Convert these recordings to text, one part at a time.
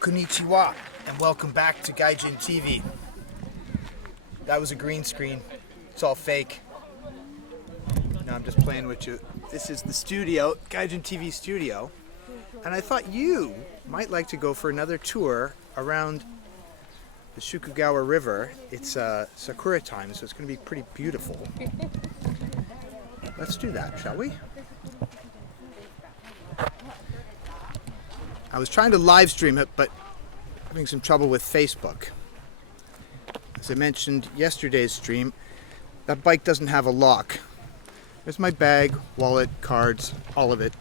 Konnichiwa, and welcome back to Gaijin-TV. That was a green screen. It's all fake. No, I'm just playing with you. This is the studio, Gaijin-TV studio. And I thought you might like to go for another tour around the Shukugawa River. It's Sakura time, so it's going to be pretty beautiful. Let's do that, shall we? I was trying to live stream it, but having some trouble with Facebook. As I mentioned yesterday's stream, that bike doesn't have a lock. There's my bag, wallet, cards, all of it.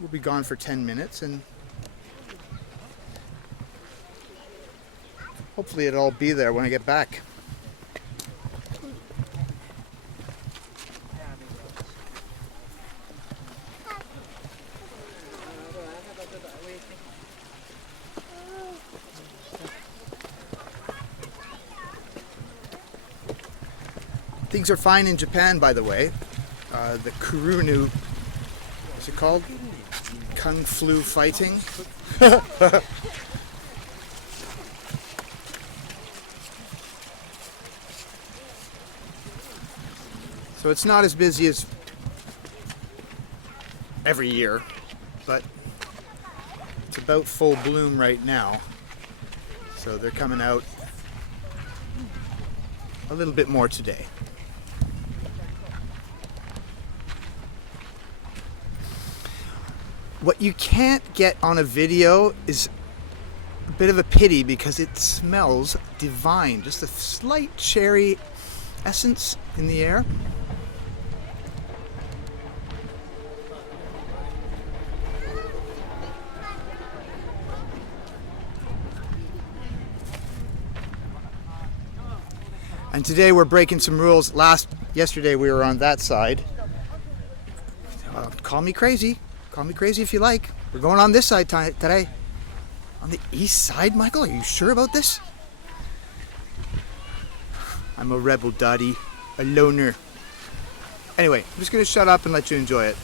We'll be gone for 10 minutes and hopefully it'll all be there when I get back. Things are fine in Japan, by the way. The Kurunu, what's it called? Kung Flu fighting. So it's not as busy as every year, but it's about full bloom right now. So they're coming out a little bit more today. What you can't get on a video is a bit of a pity because it smells divine. Just a slight cherry essence in the air. And today we're breaking some rules. Yesterday we were on that side. Call me crazy. Call me crazy if you like. We're going on this side today. On the east side, Michael? Are you sure about this? I'm a rebel, Dottie. A loner. Anyway, I'm just going to shut up and let you enjoy it.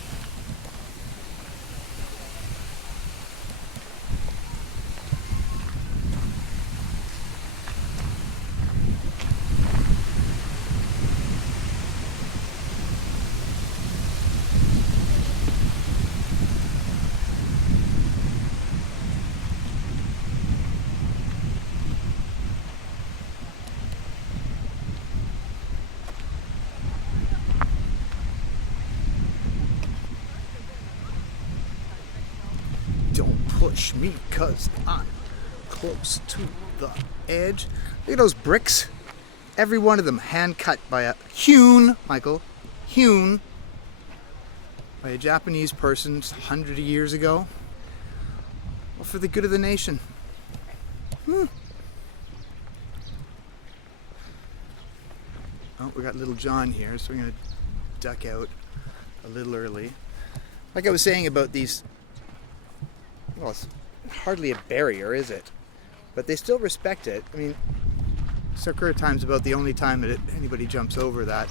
Don't push me, cause I'm close to the edge. Look at those bricks. Every one of them hand cut by a hewn, Michael, hewn by a Japanese person hundreds of years ago. Well, for the good of the nation. Oh, we got little John here, so we're gonna duck out a little early. Like I was saying about these. Well, it's hardly a barrier, is it? But they still respect it. I mean, Sakura time's about the only time that anybody jumps over that.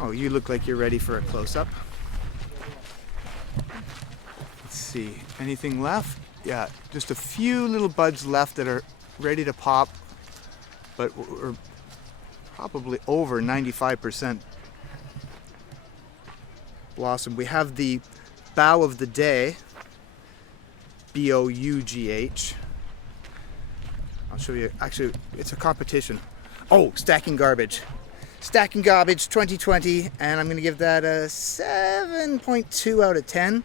Oh, you look like you're ready for a close-up. Let's see, anything left? Yeah, just a few little buds left that are ready to pop, but we're probably over 95% blossom. We have the bough of the day, B-O-U-G-H. I'll show you. Actually, it's a competition. Oh, stacking garbage. Stacking garbage 2020, and I'm going to give that a 7.2 out of 10.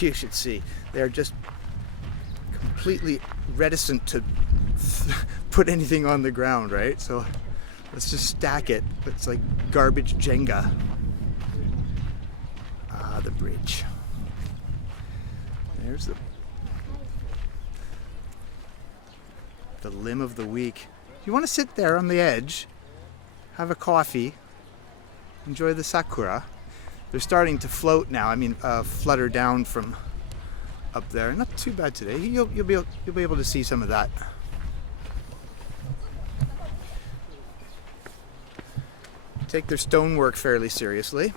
You should see. They're just completely reticent to put anything on the ground, right? So let's just stack it. It's like garbage Jenga. The bridge. There's the limb of the week. You want to sit there on the edge, have a coffee, enjoy the sakura. They're starting to float now. I mean, flutter down from up there. Not too bad today. You'll be able to see some of that. Take their stonework fairly seriously.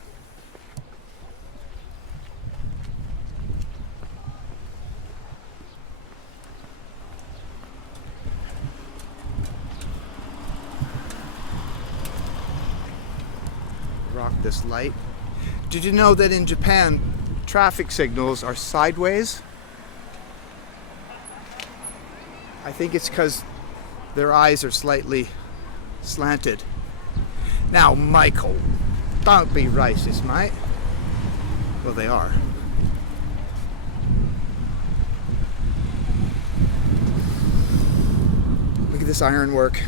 rock this light. Did you know that in Japan, traffic signals are sideways? I think it's because their eyes are slightly slanted. Now, Michael, don't be racist, mate. Well, they are. Look at this ironwork.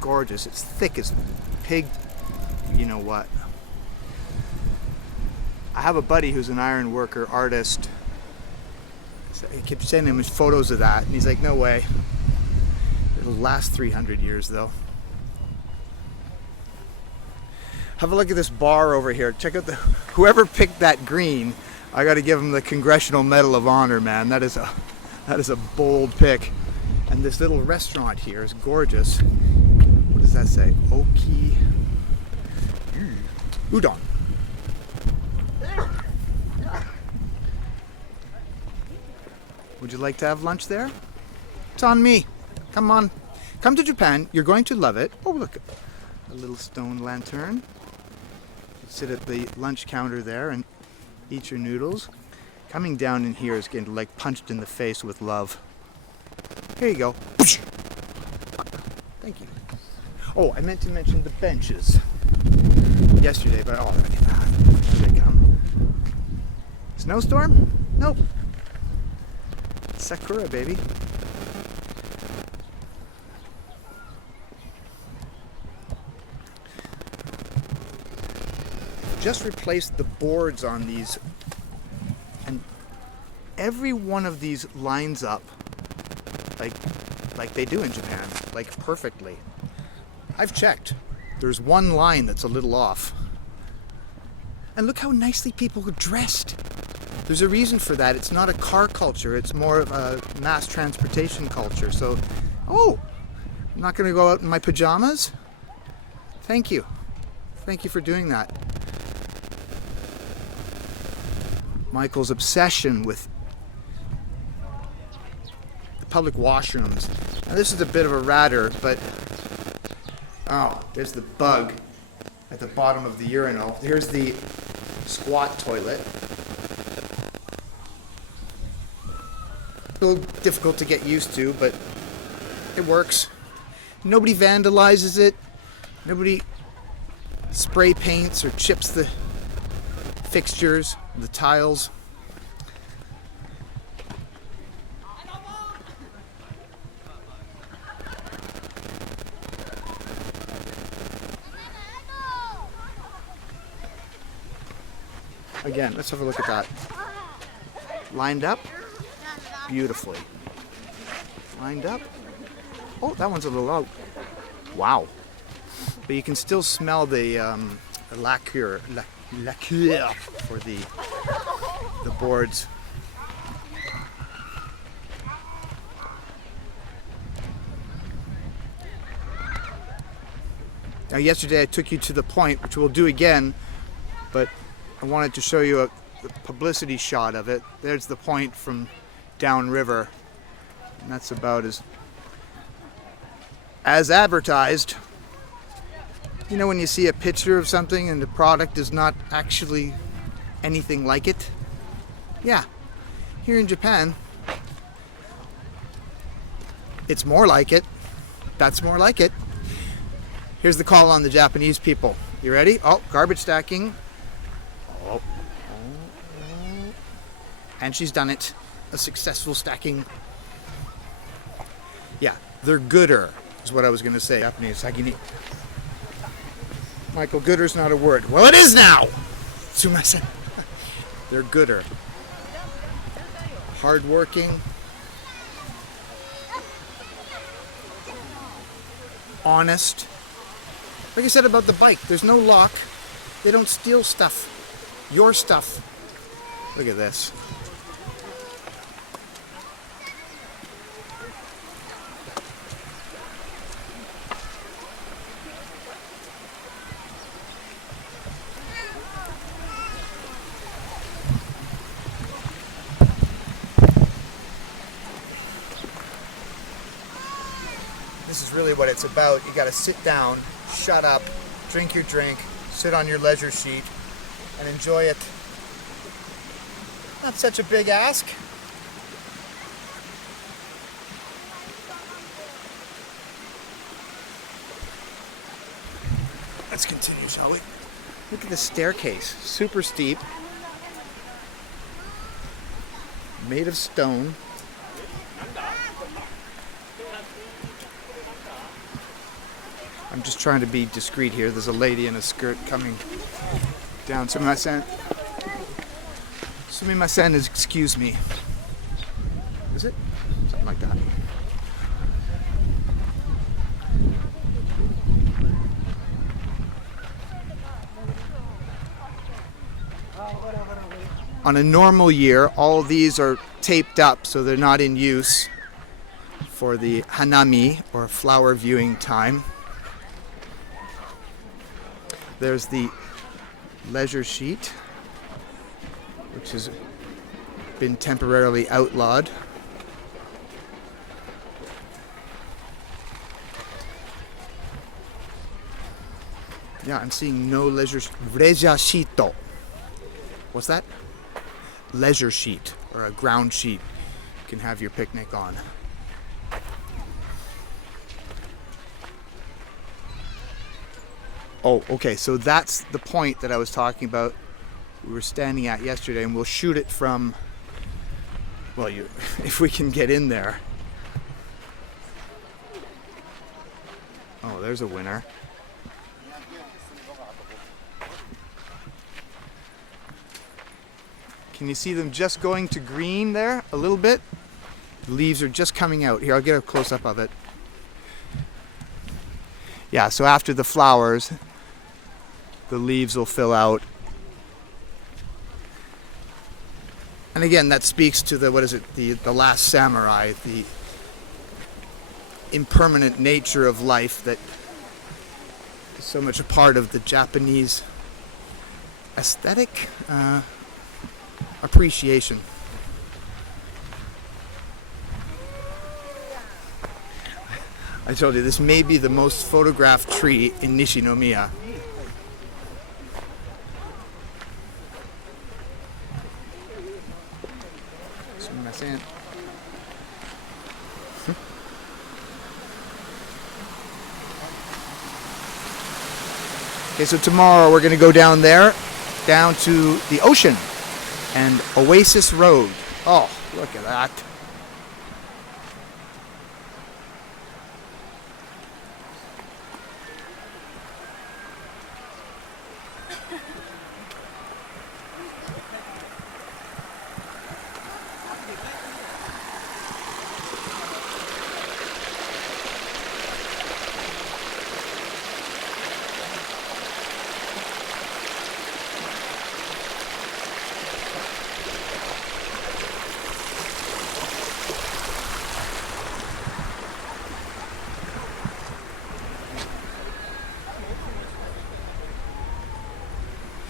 Gorgeous. It's thick as pig. You know what? I have a buddy who's an iron worker artist. I kept sending him photos of that, and he's like, no way. It'll last 300 years, though. Have a look at this bar over here. Check out whoever picked that green. I got to give him the Congressional Medal of Honor, man. That is a bold pick. And this little restaurant here is gorgeous. What does that say? Oki Udon. Would you like to have lunch there? It's on me. Come on. Come to Japan. You're going to love it. Oh, look. A little stone lantern. You sit at the lunch counter there and eat your noodles. Coming down in here is getting like punched in the face with love. Here you go. Thank you. Oh, I meant to mention the benches yesterday, but oh, look at that. Here they come. Snowstorm? Nope. Sakura, baby. Just replaced the boards on these, and every one of these lines up like they do in Japan, like perfectly. I've checked. There's one line that's a little off. And look how nicely people are dressed. There's a reason for that. It's not a car culture. It's more of a mass transportation culture. So, oh, I'm not going to go out in my pajamas? Thank you. Thank you for doing that. Michael's obsession with the public washrooms. Now, this is a bit of a ratter, but oh, there's the bug at the bottom of the urinal. Here's the squat toilet. A little difficult to get used to, but it works. Nobody vandalizes it. Nobody spray paints or chips the fixtures, the tiles. Again, let's have a look at that. Lined up beautifully. Lined up. Oh, that one's a little out. Wow. But you can still smell the lacquer for the boards. Now, yesterday I took you to the point, which we'll do again, but I wanted to show you a publicity shot of it. There's the point from downriver, and that's about as advertised. You know when you see a picture of something and the product is not actually anything like it? Yeah. Here in Japan, it's more like it. That's more like it. Here's the call on the Japanese people. You ready? Oh, garbage stacking. Oh. And she's done it. A successful stacking. Yeah, they're gooder, is what I was going to say. Japanese, sagini. Michael, gooder's not a word. Well, it is now! Sumimasen. They're gooder. Hardworking. Honest. Like I said about the bike, there's no lock. They don't steal stuff. Your stuff. Look at this. This is really what it's about. You got to sit down, shut up, drink your drink, sit on your leisure sheet and enjoy it. Not such a big ask. Let's continue, shall we? Look at the staircase, super steep, made of stone. I'm just trying to be discreet here. There's a lady in a skirt coming down. Sumimasen, is excuse me. Is it? Something like that. On a normal year, all these are taped up so they're not in use for the hanami, or flower viewing time. There's the leisure sheet, which has been temporarily outlawed. Yeah, I'm seeing no leisure shito. What's that? Leisure sheet, or a ground sheet you can have your picnic on. Oh, okay, so that's the point that I was talking about we were standing at yesterday, and we'll shoot it from, well, if we can get in there. Oh, there's a winner. Can you see them just going to green there a little bit? The leaves are just coming out. Here, I'll get a close-up of it. Yeah, so after the flowers, the leaves will fill out. And again, that speaks to the, what is it, the Last Samurai, the impermanent nature of life that is so much a part of the Japanese aesthetic. Appreciation. I told you, this may be the most photographed tree in Nishinomiya. Sumimasen. Okay, so tomorrow we're going to go down there, down to the ocean. And Oasis Road. Oh, look at that.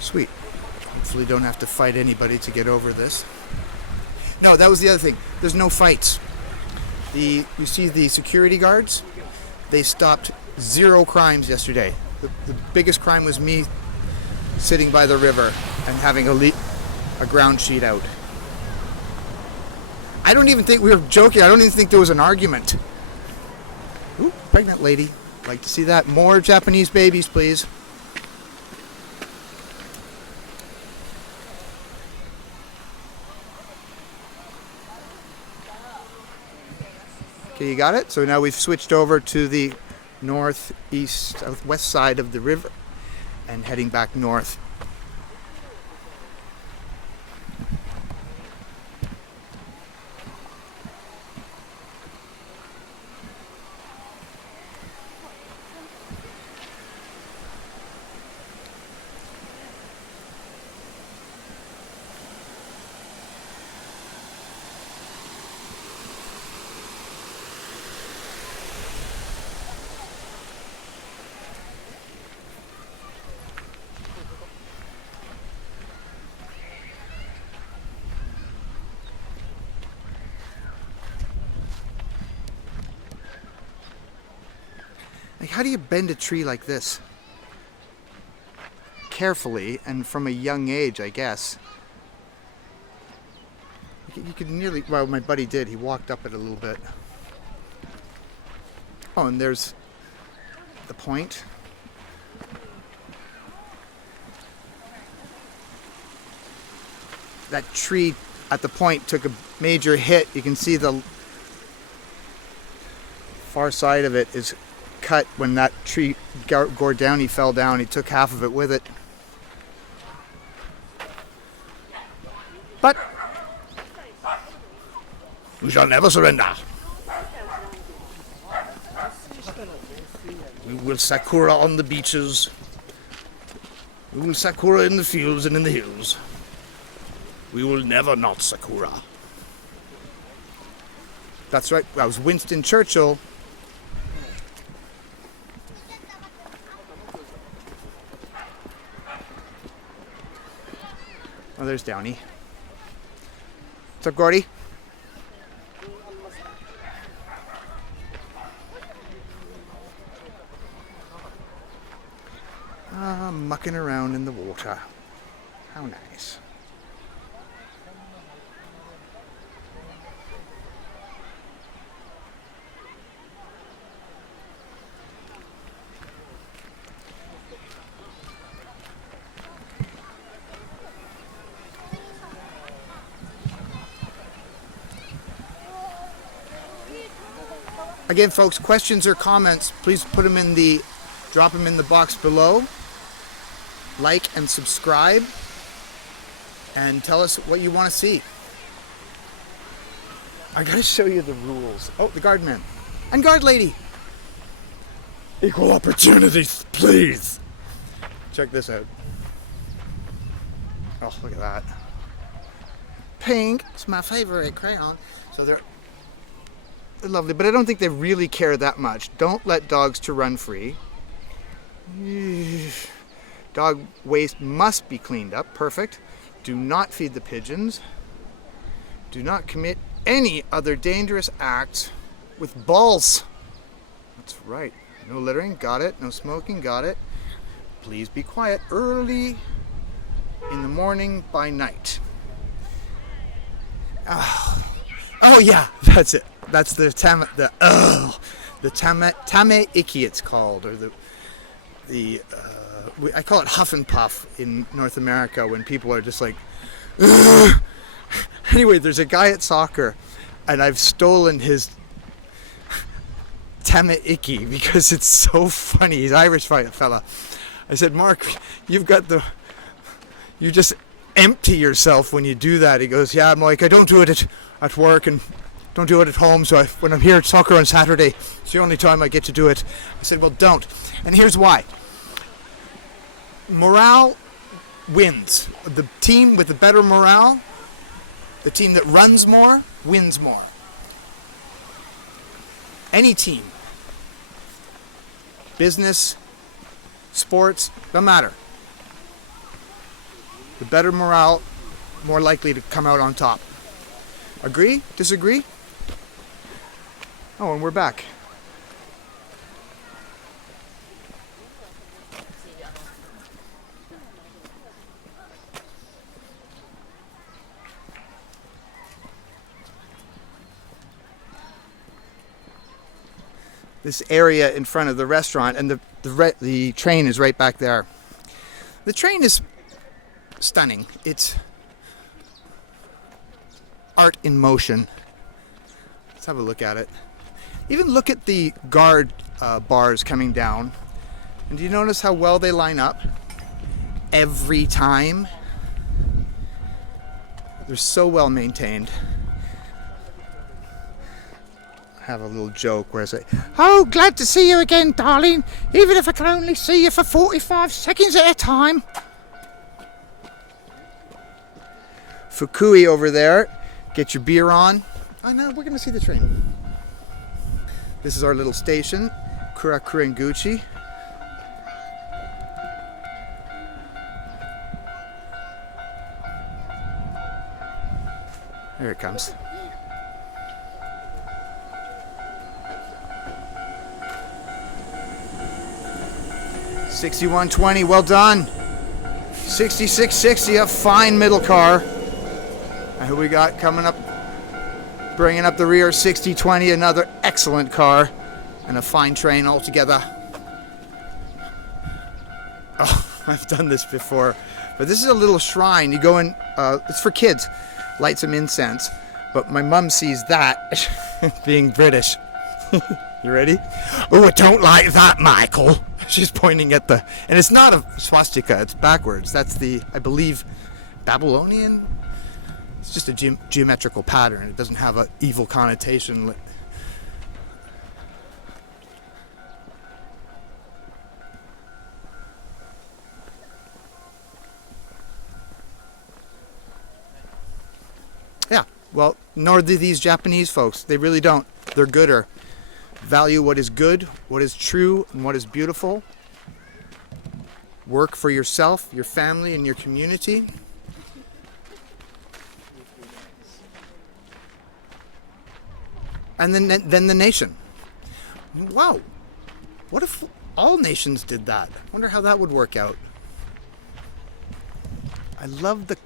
Sweet. Hopefully don't have to fight anybody to get over this. No, that was the other thing. There's no fights. You see the security guards? They stopped 0 crimes yesterday. The biggest crime was me sitting by the river and having a ground sheet out. I don't even think we were joking. I don't even think there was an argument. Ooh, pregnant lady. Like to see that. More Japanese babies, please. Okay, you got it? So now we've switched over to the northeast, southwest side of the river and heading back north. Like, how do you bend a tree like this? carefully and from a young age, I guess. You could nearly, well, my buddy did. He walked up it a little bit. Oh, and there's the point. That tree at the point took a major hit. You can see the far side of it is cut when that tree gored down. He fell down. He took half of it with it. But we shall never surrender. We will sakura on the beaches. We will sakura in the fields and in the hills. We will never not sakura. That's right. That was Winston Churchill. Oh, there's Downey. What's up, Gordy? Mucking around in the water. How nice. Again, folks, questions or comments, please put them in the, drop them in the box below. Like and subscribe, and tell us what you want to see. I gotta show you the rules. Oh, the guard man and guard lady. Equal opportunities, please. Check this out. Oh, look at that. Pink. It's my favorite crayon. So they're lovely, but I don't think they really care that much. Don't let dogs to run free. Dog waste must be cleaned up. Perfect. Do not feed the pigeons. Do not commit any other dangerous acts with balls. That's right. No littering. Got it. No smoking. Got it. Please be quiet early in the morning by night. Oh yeah, that's it. That's the tame iki it's called, or the I call it huff and puff in North America when people are just like, ugh. Anyway, there's a guy at soccer, and I've stolen his tame iki because it's so funny. He's Irish fella. I said, Mark, you just empty yourself when you do that. He goes, yeah, Mike, I don't do it at work and don't do it at home, so when I'm here at soccer on Saturday, it's the only time I get to do it. I said, well, don't. And here's why. Morale wins. The team with the better morale, the team that runs more, wins more. Any team. Business, sports, doesn't matter. The better morale, more likely to come out on top. Agree? Disagree? Oh, and we're back. This area in front of the restaurant, and the train is right back there. The train is stunning. It's art in motion. Let's have a look at it. Even look at the guard bars coming down. And do you notice how well they line up? Every time. They're so well maintained. I have a little joke where I say, oh, glad to see you again, darling, even if I can only see you for 45 seconds at a time. Fukui over there, get your beer on. Oh no, we're going to see the train. This is our little station, Kurakurenguchi. There it comes. $61.20, well done. 6660, a fine middle car. And who we got coming up, bringing up the rear? 6020, another excellent car, and a fine train altogether. Oh, I've done this before, but this is a little shrine. You go in, it's for kids, light some incense, but my mum sees that, being British. You ready? Oh, I don't like that, Michael. She's pointing at the, and it's not a swastika, it's backwards. That's the, I believe, Babylonian. It's just a geometrical pattern. It doesn't have an evil connotation. Yeah, well, nor do these Japanese folks. They really don't. They're gooder. Value what is good, what is true, and what is beautiful. Work for yourself, your family, and your community. And then the nation. Wow. What if all nations did that? I wonder how that would work out. I love the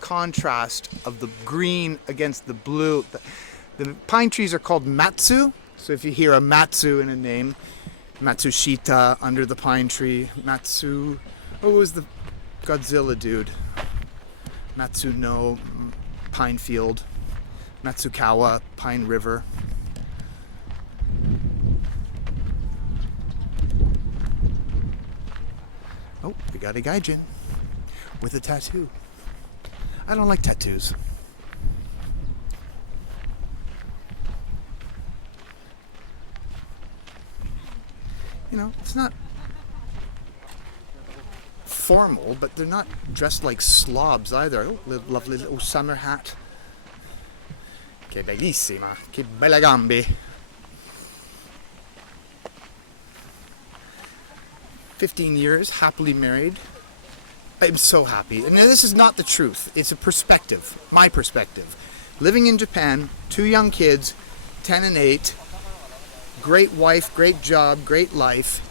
contrast of the green against the blue. The pine trees are called matsu. So if you hear a matsu in a name, Matsushita under the pine tree, Matsu, what was the Godzilla dude? Matsuno, pine field, Matsukawa, pine river. Oh, we got a gaijin with a tattoo. I don't like tattoos. You know, it's not formal, but they're not dressed like slobs either. Oh, lovely little summer hat. Che bellissima, che belle gambe. 15 years, happily married. I'm so happy. And this is not the truth. It's a perspective, my perspective. Living in Japan, 2 young kids, 10 and 8. Great wife, great job, great life.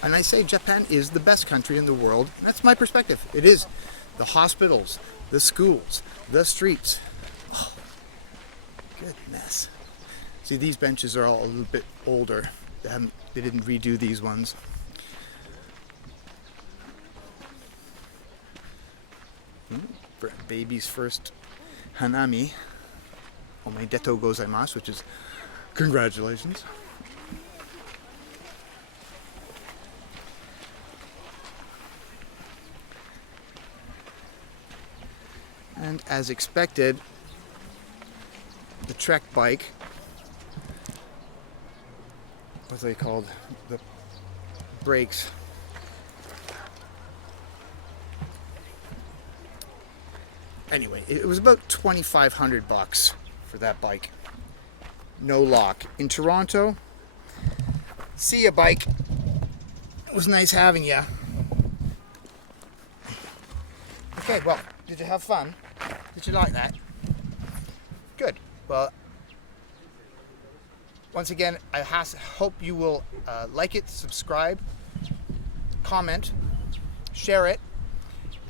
And I say Japan is the best country in the world. And that's my perspective. It is. The hospitals, the schools, the streets. Oh, goodness. See, these benches are all a little bit older. They didn't redo these ones. Baby's first hanami. Omedetou gozaimasu, which is congratulations. And as expected, the Trek bike, what's they called? The brakes. Anyway, it was about $2,500 for that bike. No lock. In Toronto, see ya, bike. It was nice having ya. Okay, well, did you have fun? Did you like that? Good. Well, once again, I hope you will like it, subscribe, comment, share it,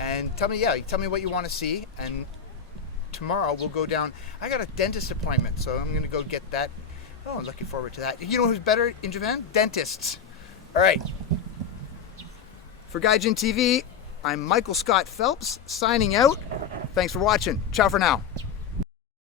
and tell me what you want to see. And tomorrow we'll go down. I got a dentist appointment, so I'm going to go get that. Oh, I'm looking forward to that. You know who's better in Japan? Dentists. All right. For Gaijin-TV, I'm Michael Scott Phelps, signing out. Thanks for watching. Ciao for now.